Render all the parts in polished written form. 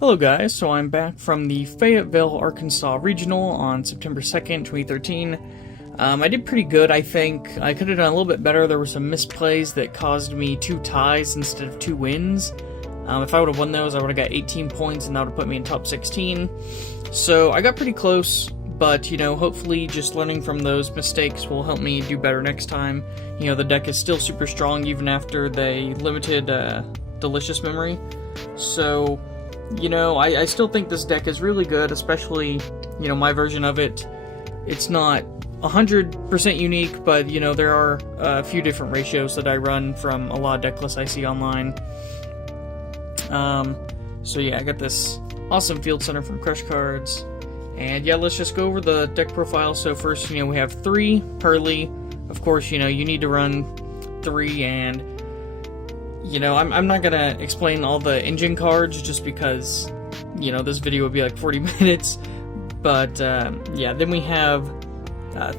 Hello guys, so I'm back from the Fayetteville, Arkansas Regional on September 2nd, 2013. I did pretty good, I think. I could have done a little bit better. There were some misplays that caused me 2 ties instead of 2 wins. If I would have won those, I would have got 18 points and that would have put me in top 16. So I got pretty close, but, hopefully just learning from those mistakes will help me do better next time. The deck is still super strong even after they limited Delicious Memory. So I still think this deck is really good, especially, my version of it. It's not 100% unique, but, there are a few different ratios that I run from a lot of deck lists I see online. So yeah, I got this awesome Field Center from Crush Cards. And yeah, let's just go over the deck profile. So first, we have 3 PURRELY. Of course, you need to run 3, and I'm not gonna explain all the engine cards just because, this video would be like 40 minutes. But, yeah, then we have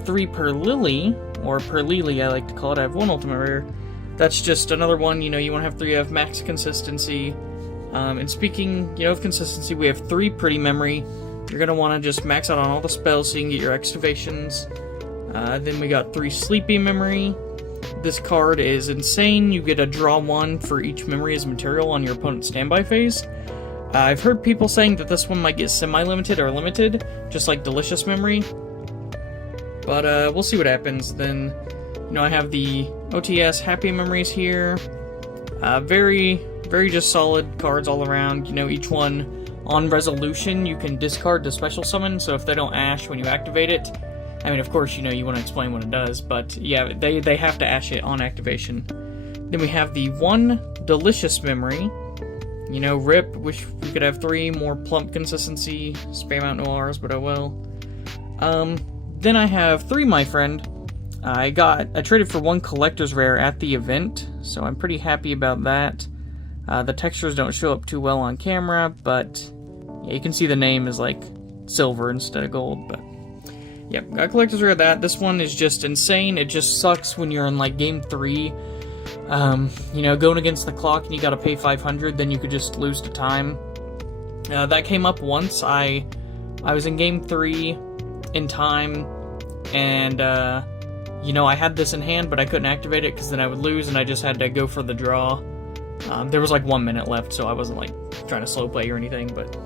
3 PURRELY, or PURRELY I like to call it. I have 1 Ultimate Rare. That's just another one, you want to have 3 of max consistency. And speaking, of consistency, we have 3 Pretty Memory. You're gonna want to just max out on all the spells so you can get your excavations. Then we got 3 Sleepy Memory. This card is insane. You get a draw 1 for each memory as material on your opponent's standby phase. I've heard people saying that this one might get semi-limited or limited, just like Delicious Memory. But we'll see what happens. Then, I have the OTS Happy Memories here. Very, very just solid cards all around. Each one on resolution you can discard to special summon, so if they don't ash when you activate it, I mean, of course, you want to explain what it does, but yeah, they have to ash it on activation. Then we have the 1 Delicious Memory. RIP, wish we could have 3 more plump consistency, spam out noirs, but oh well. Then I have 3 My Friend. I traded for 1 Collector's Rare at the event, so I'm pretty happy about that. The textures don't show up too well on camera, but yeah, you can see the name is like silver instead of gold, but yep, got Collector's Rare of that. This one is just insane. It just sucks when you're in like game 3, going against the clock and you gotta pay 500, then you could just lose to time. That came up once. I was in game 3 in time, and I had this in hand, but I couldn't activate it because then I would lose, and I just had to go for the draw. There was like 1 minute left, so I wasn't like trying to slow play or anything, but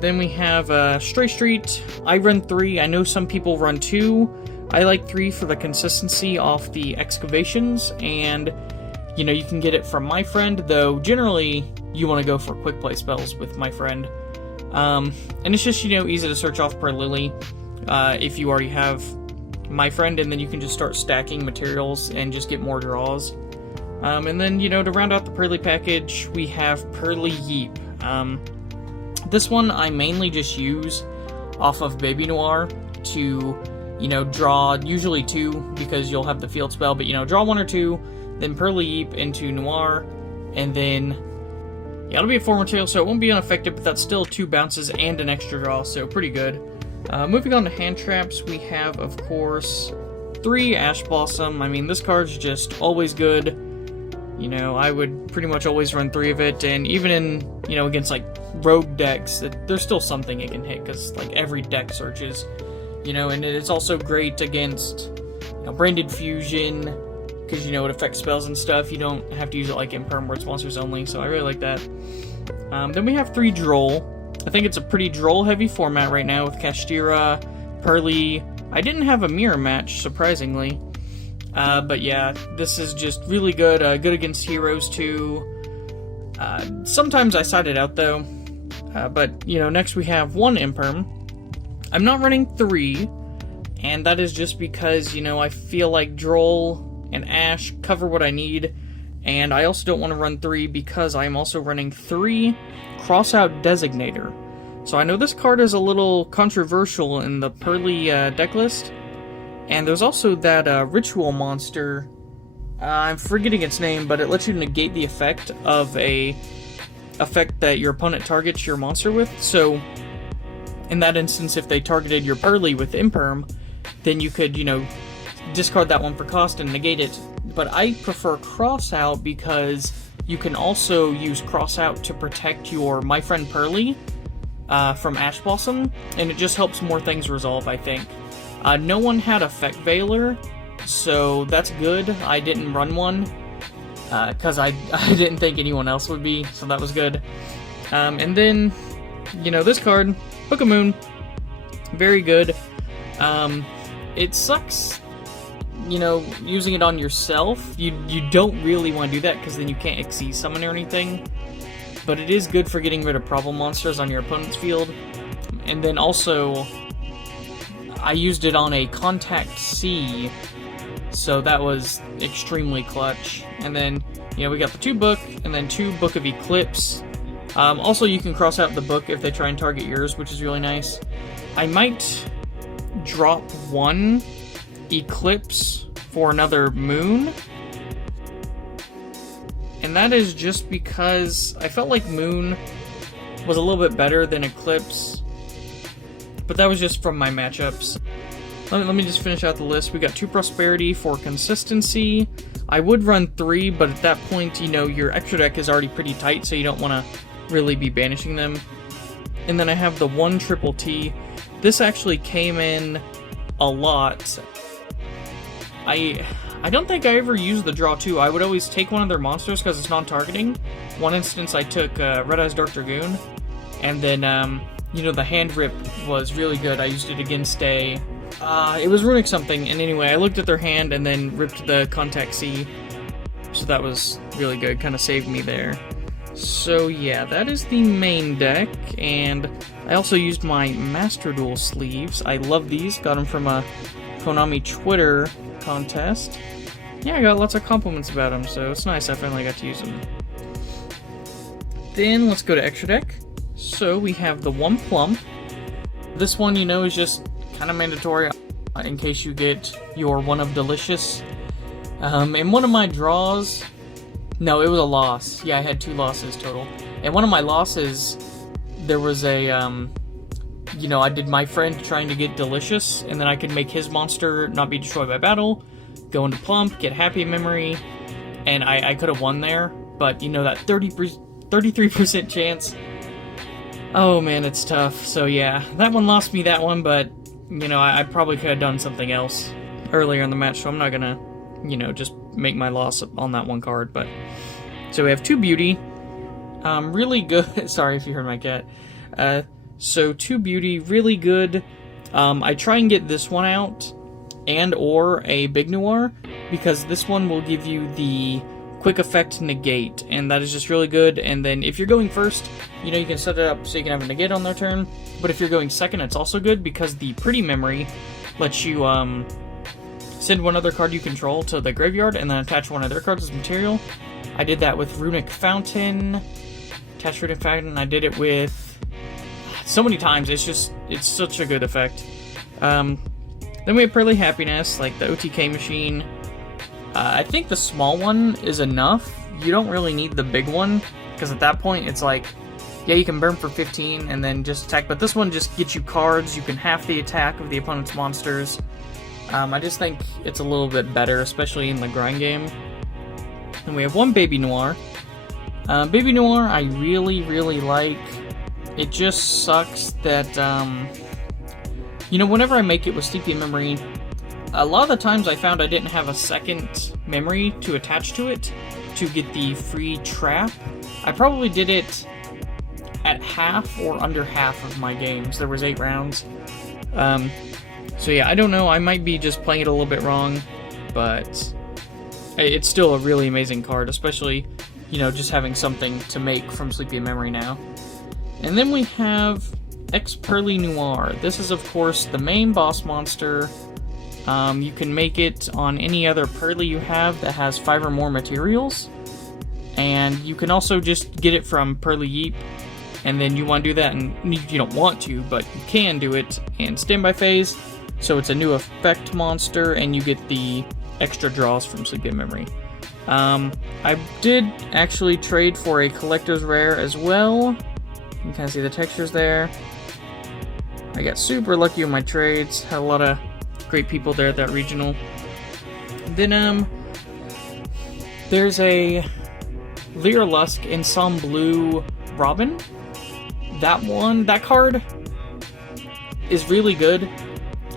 then we have Stray Street. I run 3. I know some people run 2. I like 3 for the consistency off the excavations, and you can get it from My Friend, though generally you want to go for quick play spells with My Friend. And it's just easy to search off PURRELY if you already have My Friend, and then you can just start stacking materials and just get more draws. And then, to round out the PURRELY package, we have PURRELY Yeep. This one I mainly just use off of Baby Noir to, draw usually 2, because you'll have the field spell, but, draw 1 or 2, then PURRELY Yeep into Noir, and then, yeah, it'll be a 4 material, so it won't be unaffected, but that's still 2 bounces and an extra draw, so pretty good. Moving on to hand traps, we have, of course, 3 Ash Blossom. I mean, this card's just always good. I would pretty much always run 3 of it, and even in, against, like, rogue decks, there's still something it can hit, because, like, every deck searches, and it's also great against, Branded Fusion, because, it affects spells and stuff. You don't have to use it, like, in Perm, where it's monsters only, so I really like that. Then we have 3 Droll. I think it's a pretty Droll-heavy format right now, with Kashtira, PURRELY. I didn't have a mirror match, surprisingly. But yeah, this is just really good, good against heroes too. Sometimes I side it out though, but next we have 1 Imperm. I'm not running 3, and that is just because, I feel like Droll and Ash cover what I need, and I also don't want to run 3 because I'm also running 3 Crossout Designator. So I know this card is a little controversial in the PURRELY deck list. And there's also that ritual monster, I'm forgetting its name, but it lets you negate the effect of a effect that your opponent targets your monster with. So, in that instance, if they targeted your PURRELY with Imperm, then you could, discard that one for cost and negate it. But I prefer Crossout because you can also use Crossout to protect your My Friend Purrely from Ash Blossom, and it just helps more things resolve, I think. No one had Effect Veiler, so that's good. I didn't run one, because I didn't think anyone else would be, so that was good. And then, you know, this card, Book of Moon, very good. It sucks, you know, using it on yourself. You don't really want to do that, because then you can't Exceed Summon or anything. But it is good for getting rid of problem monsters on your opponent's field. And then also, I used it on a Contact C, so that was extremely clutch. And then, you know, we got the 2 book, and then 2 Book of Eclipse. Also, you can cross out the book if they try and target yours, which is really nice. I might drop 1 Eclipse for another Moon. And that is just because I felt like Moon was a little bit better than Eclipse. But that was just from my matchups. Let me just finish out the list. We got 2 Prosperity for consistency. I would run 3, but at that point, you know, your extra deck is already pretty tight, so you don't want to really be banishing them. And then I have the 1 Triple T. This actually came in a lot. I don't think I ever used the draw 2. I would always take one of their monsters because it's non-targeting. One instance I took Red Eyes Dark Dragoon, and then, you know, the hand rip was really good. I used it against a... it was Runic something, and anyway, I looked at their hand and then ripped the Contact C, so that was really good. Kind of saved me there. So yeah, that is the main deck, and I also used my Master Duel sleeves. I love these. Got them from a Konami Twitter contest. Yeah, I got lots of compliments about them, so it's nice I finally got to use them. Then let's go to extra deck. So we have the 1 Plum. This one, you know, is just kind of mandatory in case you get your one of Delicious. In one of my draws, no, it was a loss. Yeah, I had 2 losses total. And one of my losses, there was a, you know, I did my friend trying to get Delicious, and then I could make his monster not be destroyed by battle, go into Plump, get Happy Memory, and I could have won there, but, you know, that 33% chance, oh man, it's tough. So yeah, that one lost me that one, but, you know, I probably could have done something else earlier in the match, so I'm not gonna, you know, just make my loss on that one card. But so we have 2 Beauty, really good. Sorry if you heard my cat. So 2 Beauty, really good. I try and get this one out, and or a Big Noir, because this one will give you the Quick Effect Negate, and that is just really good. And then if you're going first, you know, you can set it up so you can have a negate on their turn. But if you're going second, it's also good because the Pretty Memory lets you send one other card you control to the graveyard and then attach one of their cards as material. I did that with Runic Fountain, attach Runic Fountain. I did it with so many times. It's such a good effect. Then we have Purrely Happiness, like the OTK machine. I think the small one is enough. You don't really need the big one, because at that point it's like, yeah, you can burn for 15 and then just attack, but this one just gets you cards. You can half the attack of the opponent's monsters. I just think it's a little bit better, especially in the grind game. And we have 1 Baby Noir. Baby Noir I really, really like. It just sucks that, you know, whenever I make it with Sleepy Memory, a lot of the times I found I didn't have a second memory to attach to it to get the free trap. I probably did it at half or under half of my games. There was 8 rounds. So yeah, I don't know. I might be just playing it a little bit wrong, but it's still a really amazing card, especially, you know, just having something to make from Sleepy Memory now. And then we have X Purrely Noir. This is, of course, the main boss monster. You can make it on any other Purrely you have that has 5 or more materials. And you can also just get it from Purrely Yeep. And then you want to do that, and you don't want to, but you can do it. And Standby Phase, so it's a new effect monster, and you get the extra draws from Sleepy Memory. I did actually trade for a Collector's Rare as well. You can kind of see the textures there. I got super lucky with my trades. Had a lot of great people there at that regional. Then, there's a Lyra Lusk in some blue Robin. That card is really good.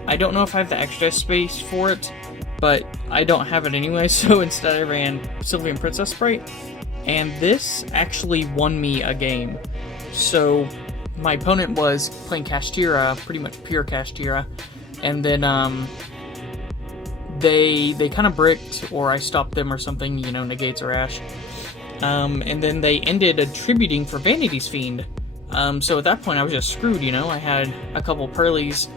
I don't know if I have the extra space for it, but I don't have it anyway, so instead I ran Sylvian Princess Sprite, and this actually won me a game. So my opponent was playing Kashtira, pretty much pure Kashtira, and then they kind of bricked, or I stopped them or something, you know, negates or ash, and then they ended attributing for Vanity's Fiend. So at that point I was just screwed, you know. I had a couple Purrelys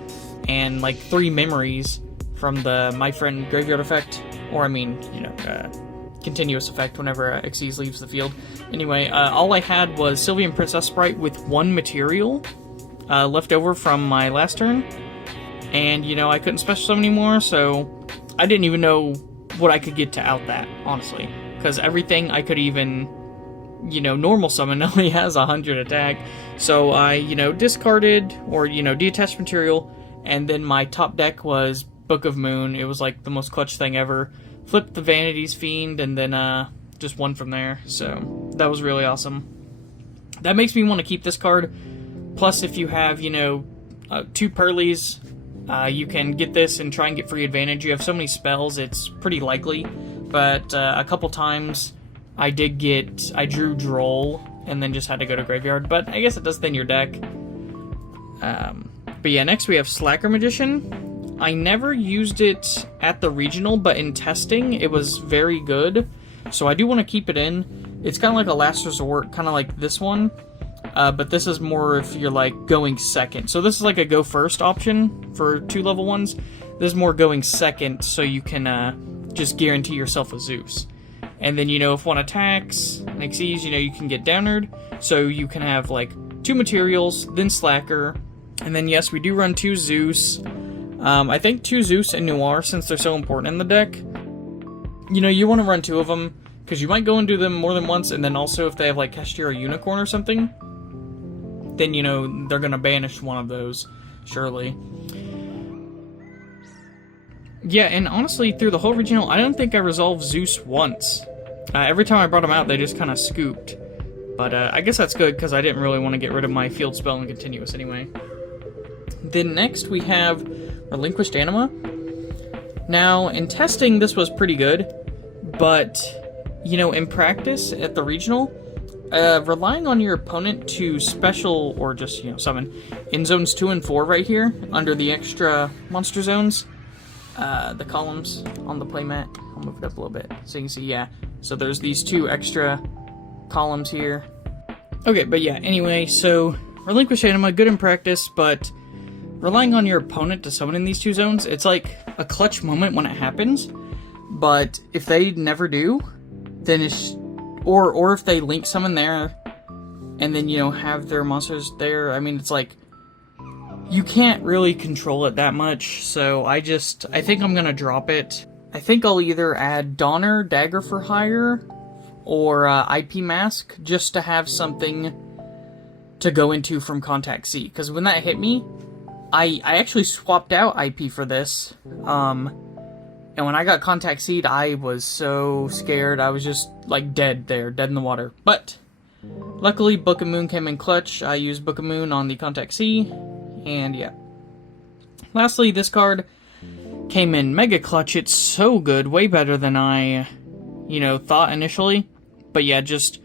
and like 3 memories from the My Friend Graveyard effect, or I mean, you know, continuous effect whenever Xyz leaves the field. Anyway, all I had was Sylvian Princess Sprite with 1 material left over from my last turn, and you know, I couldn't special summon anymore, so I didn't even know what I could get to out that, honestly, because everything I could even, you know, normal summon only has 100 attack, so I, you know, discarded, or, you know, detached material, and then my top deck was Book of Moon. It was like the most clutch thing ever. Flipped the Vanity's Fiend, and then just won from there, so that was really awesome. That makes me want to keep this card. Plus, if you have, you know, 2 Purrelys, you can get this and try and get free advantage. You have so many spells, it's pretty likely, but a couple times I drew Droll, and then just had to go to Graveyard, but I guess it does thin your deck. But yeah, next we have Slacker Magician. I never used it at the regional, but in testing, it was very good, so I do want to keep it in. It's kind of like a last resort, kind of like this one, but this is more if you're like going second. So this is like a go first option for 2 level 1s. This is more going second, so you can just guarantee yourself a Zeus. And then, you know, if one attacks, like Xyz, you know, you can get Downerd, so you can have like 2 materials, then Slacker, and then yes, we do run 2 Zeus. I think 2 Zeus and Noir, since they're so important in the deck. You know, you want to run 2 of them, because you might go and do them more than once, and then also if they have like Kashtira Unicorn or something, then, you know, they're going to banish one of those, surely. Yeah, and honestly, through the whole regional, I don't think I resolved Zeus once. Every time I brought them out, they just kind of scooped. But I guess that's good, because I didn't really want to get rid of my field spell and continuous anyway. Then next we have Relinquished Anima. Now, in testing, this was pretty good, but, you know, in practice at the regional, relying on your opponent to special, or just, you know, summon, in zones 2 and 4 right here, under the extra monster zones, the columns on the playmat, I'll move it up a little bit so you can see, yeah, so there's these 2 extra columns here. Okay, but yeah, anyway, so Relinquished Anima, good in practice, but relying on your opponent to summon in these 2 zones, it's like a clutch moment when it happens, but if they never do, then it's, or if they link summon there, and then, you know, have their monsters there, I mean, it's like, you can't really control it that much, so I think I'm gonna drop it. I think I'll either add Donner, Dagger for Hire, or IP Mask, just to have something to go into from Contact C, because when that hit me, I actually swapped out IP for this, and when I got Contact Seed, I was so scared. I was just, like, dead in the water. But, luckily, Book of Moon came in clutch. I used Book of Moon on the Contact C, and yeah. Lastly, this card came in mega clutch. It's so good, way better than I, you know, thought initially. But yeah, just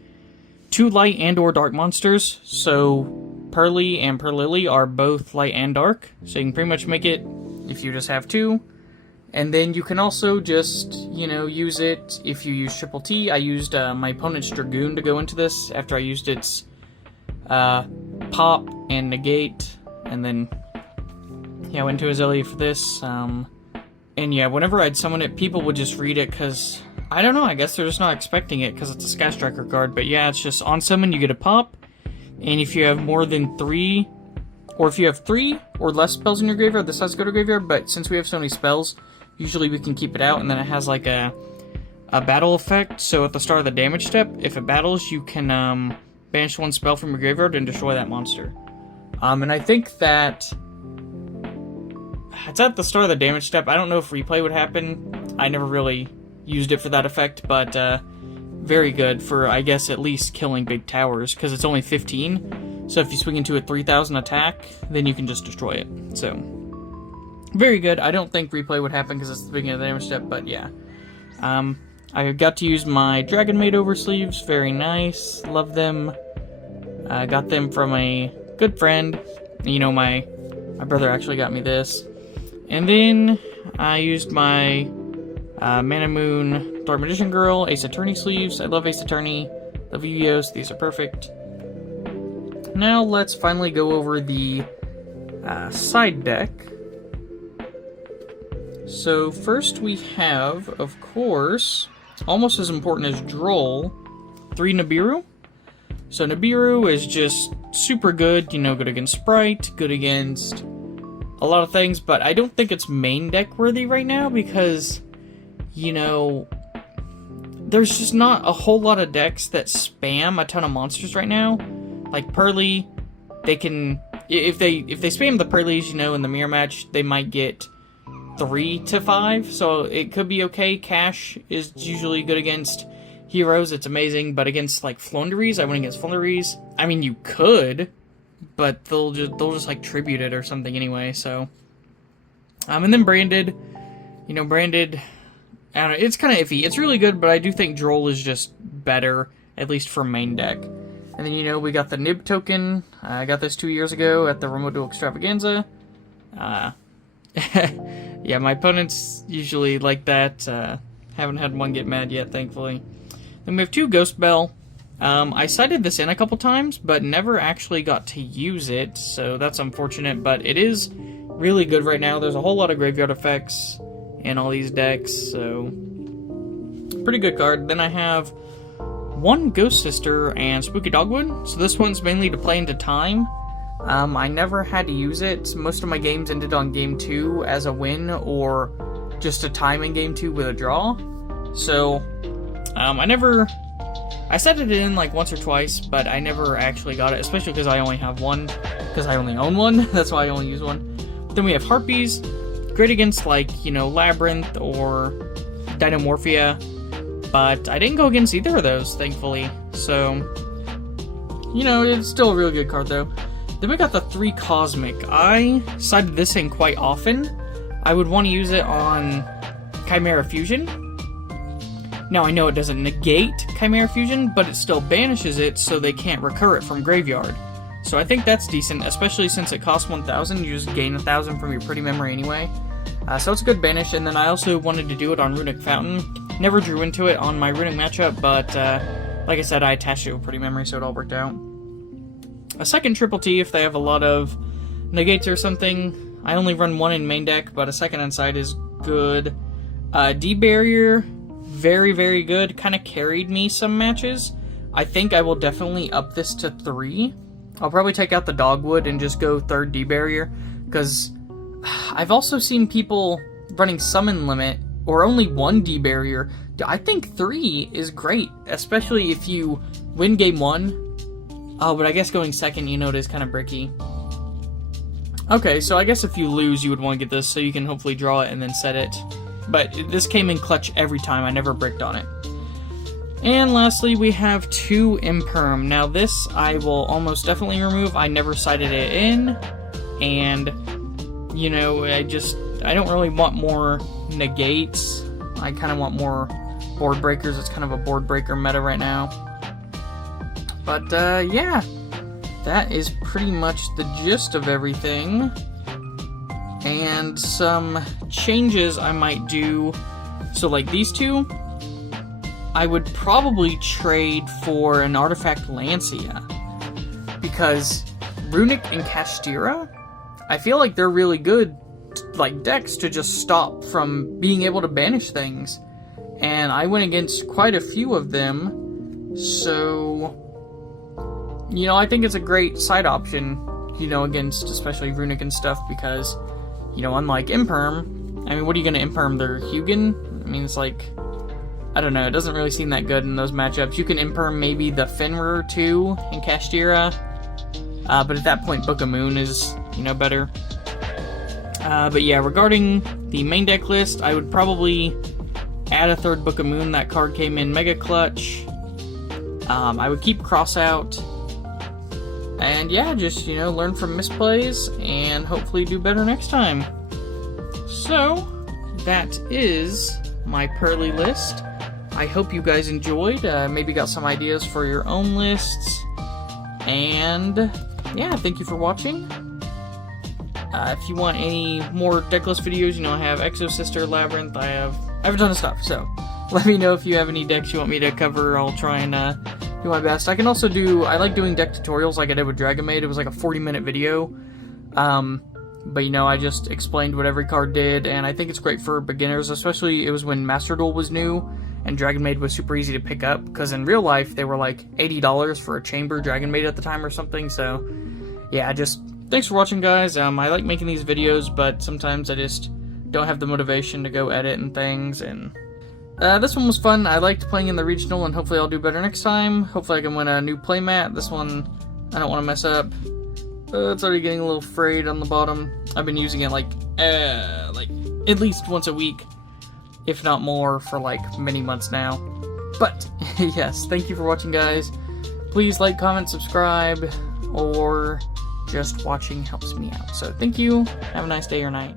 2 light and or dark monsters, so Purrely and PURRELY are both light and dark, so you can pretty much make it if you just have 2. And then you can also just, you know, use it if you use Triple T. I used my opponent's Dragoon to go into this after I used its Pop and Negate, and then, yeah, I went to Azalea for this. And yeah, whenever I'd summon it, people would just read it, because, I don't know, I guess they're just not expecting it, because it's a Sky Striker card. But yeah, it's just on summon, you get a Pop. And if you have more than 3, or if you have 3 or less spells in your graveyard, this has to go to graveyard, but since we have so many spells, usually we can keep it out, and then it has like a battle effect, so at the start of the damage step, if it battles, you can banish 1 spell from your graveyard and destroy that monster. And I think that it's at the start of the damage step. I don't know if replay would happen. I never really used it for that effect, but very good for, I guess, at least killing big towers, because it's only 15. So if you swing into a 3,000 attack, then you can just destroy it. So, very good. I don't think replay would happen because it's the beginning of the damage step, but yeah. I got to use my Dragon Maid oversleeves. Very nice. Love them. I got them from a good friend. You know, my brother actually got me this. And then I used my Mana Moon Dark Magician Girl Ace Attorney sleeves. I love Ace Attorney. Love Yugiohs. These are perfect. Now let's finally go over the side deck. So first we have, of course, almost as important as Duel, 3 Nibiru. So Nibiru is just super good, you know, good against Sprite, good against a lot of things, but I don't think it's main deck worthy right now because, you know, there's just not a whole lot of decks that spam a ton of monsters right now. Like PURRELY, they can, if they spam the PURRELYs, you know, in the mirror match, they might get 3 to 5, so it could be okay. Cash is usually good against heroes, it's amazing, but against like Flonderies, I went against Flonderies. I mean, you could, but they'll just like tribute it or something anyway. So, and then Branded, you know, Branded, I don't know, it's kind of iffy. It's really good, but I do think Duel is just better, at least for main deck. And then, you know, we got the Nib token. I got this 2 years ago at the Remote Duel Extravaganza. Yeah, my opponents usually like that. Haven't had one get mad yet, thankfully. Then we have 2 Ghost Bell. I cited this in a couple times, but never actually got to use it, so that's unfortunate, but it is really good right now. There's a whole lot of graveyard effects in all these decks, so pretty good card. Then I have 1 Ghost Sister and Spooky Dogwood, so this one's mainly to play into time. I never had to use it. Most of my games ended on game 2 as a win, or just a time in game 2 with a draw. So, I set it in like once or twice, but I never actually got it, especially because I only have 1, because I only own 1, that's why I only use 1. Then we have Harpies, great against like, you know, Labyrinth or Dynamorphia, but I didn't go against either of those, thankfully. So, you know, it's still a really good card though. Then we got the 3 Cosmic. I cited this in quite often. I would want to use it on Chimera Fusion. Now I know it doesn't negate Chimera Fusion, but it still banishes it so they can't recur it from graveyard. So I think that's decent, especially since it costs 1,000. You just gain 1,000 from your pretty memory anyway. So it's a good banish, and then I also wanted to do it on Runic Fountain. Never drew into it on my Runic matchup, but like I said, I attached it with pretty memory, so it all worked out. A second Triple T if they have a lot of negates or something. I only run 1 in main deck, but a second inside is good. D-Barrier, very, very good. Kind of carried me some matches. I think I will definitely up this to 3. I'll probably take out the Dogwood and just go 3rd D-Barrier, because I've also seen people running Summon Limit, or only 1 D-Barrier. I think 3 is great, especially if you win game 1. Oh, but I guess going second, you know, it is kind of bricky. Okay, so I guess if you lose, you would want to get this, so you can hopefully draw it and then set it. But this came in clutch every time. I never bricked on it. And lastly, we have 2 Imperm. Now this, I will almost definitely remove. I never cited it in. And, you know, I don't really want more negates. I kind of want more board breakers. It's kind of a board breaker meta right now. But, yeah, that is pretty much the gist of everything. And some changes I might do. So, like these 2, I would probably trade for an Artifact Lancia. Because Runic and Kashtira, I feel like they're really good, like, decks to just stop from being able to banish things. And I went against quite a few of them, so, you know, I think it's a great side option, you know, against especially Runic and stuff, because, you know, unlike Imperm, I mean, what are you going to Imperm? Their Hugin? I mean, it's like, I don't know, it doesn't really seem that good in those matchups. You can Imperm maybe the Fenrir too in Kashtira, but at that point, Book of Moon is, you know, better. But yeah, regarding the main deck list, I would probably add a 3rd Book of Moon. That card came in mega clutch. I would keep cross out. And yeah, just, learn from misplays and hopefully do better next time. So, that is my PURRELY list. I hope you guys enjoyed, maybe got some ideas for your own lists. And yeah, thank you for watching. If you want any more decklist videos, I have Exo Sister, Labyrinth, I have a ton of stuff, so let me know if you have any decks you want me to cover. I'll try and do my best. I can also I like doing deck tutorials like I did with Dragon Maid. It was like a 40-minute video. But I just explained what every card did, and I think it's great for beginners, especially it was when Master Duel was new, and Dragon Maid was super easy to pick up, because in real life, they were like $80 for a Chamber Dragon Maid at the time or something, so yeah, thanks for watching, guys. I like making these videos, but sometimes I just don't have the motivation to go edit and things, and this one was fun. I liked playing in the regional, and hopefully I'll do better next time. Hopefully I can win a new playmat. This one, I don't want to mess up. It's already getting a little frayed on the bottom. I've been using it like at least once a week, if not more, for like many months now. But yes, thank you for watching, guys. Please like, comment, subscribe, or just watching helps me out. So thank you. Have a nice day or night.